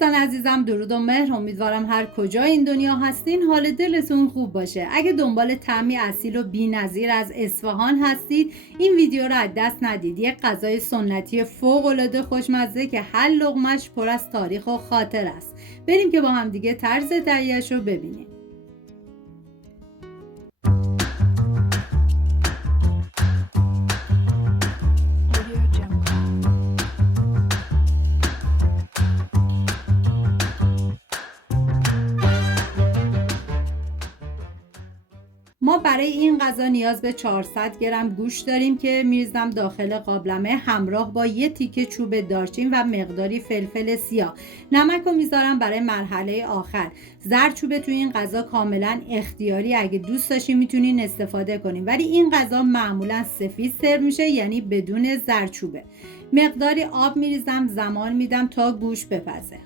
دوستان عزیزم، درود و مهر. امیدوارم هر کجا این دنیا هستین حال دلتون خوب باشه. اگه دنبال طعمی اصیل و بی‌نظیر از اصفهان هستید، این ویدیو رو از دست ندید. یک غذای سنتی فوق‌العاده خوشمزه که هر لقمه‌اش پر از تاریخ و خاطر است. بریم که با هم دیگه طرز تهیه‌اش رو ببینیم. ما برای این غذا نیاز به 400 گرم گوش داریم که میریزم داخل قابلمه همراه با یه تیکه چوب دارچین و مقداری فلفل سیاه. نمک رو میذارم برای مرحله آخر. زردچوبه توی این غذا کاملا اختیاری، اگه دوست داشتین میتونین استفاده کنین، ولی این غذا معمولا سفید سرو میشه، یعنی بدون زردچوبه. مقداری آب میریزم، زمان میدم تا گوش بپزه.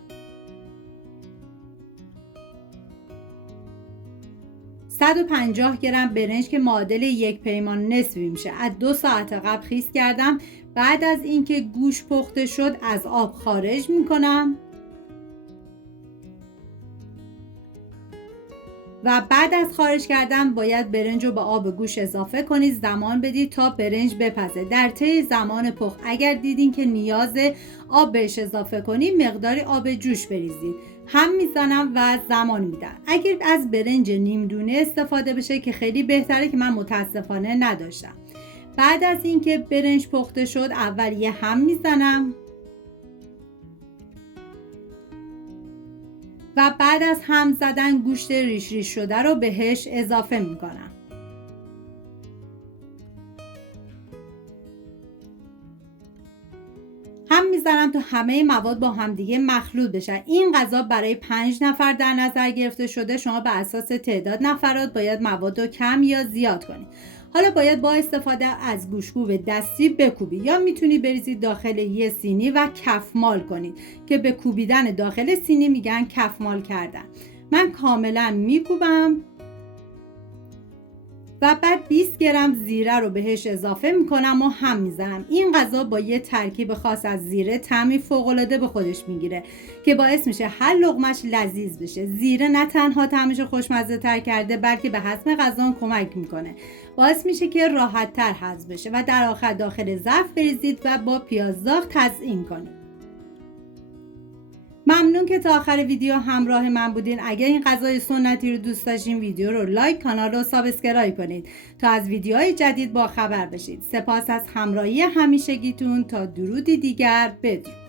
150 گرم برنج که معادل یک پیمان نصفی میشه از 2 ساعت قبل خیس کردم. بعد از اینکه گوش پخته شد از آب خارج میکنم و بعد از خارج کردن باید برنج رو به آب گوش اضافه کنید. زمان بدید تا برنج بپزه. در طی زمان پخت اگر دیدین که نیاز آب بهش اضافه کنید، مقداری آب جوش بریزید. هم میزنم و زمان میدم. اگر از برنج نیم دونه استفاده بشه که خیلی بهتره، که من متاسفانه نداشتم. بعد از اینکه برنج پخته شد اول یه هم میزنم و بعد از هم زدن گوشت ریش ریش شده رو بهش اضافه میکنم. هم میذارم تا همه مواد با همدیگه مخلوط بشن. این غذا برای 5 نفر در نظر گرفته شده. شما به اساس تعداد نفرات باید مواد رو کم یا زیاد کنید. حالا باید با استفاده از گوشت‌کوب دستی بکوبید، یا میتونید بریزید داخل یه سینی و کفمال کنید، که به کوبیدن داخل سینی میگن کفمال کردن. من کاملا میکوبم و بعد 20 گرم زیره رو بهش اضافه میکنم و هم میزنم. این غذا با یه ترکیب خاص از زیره طعمی فوق‌العاده به خودش میگیره که باعث میشه هر لقمش لذیذ بشه. زیره نه تنها طعمش خوشمزه تر کرده، بلکه به هضم غذا کمک میکنه. باعث میشه که راحت تر هضم بشه. و در آخر داخل ظرف بریزید و با پیاز داغ تزیین کنید. ممنون که تا آخر ویدیو همراه من بودین. اگر این غذای سنتی رو دوست داشتین ویدیو رو لایک، کانال رو سابسکرایب کنید تا از ویدیوهای جدید با خبر بشید. سپاس از همراهی همیشگیتون. تا درودی دیگر، بدرود.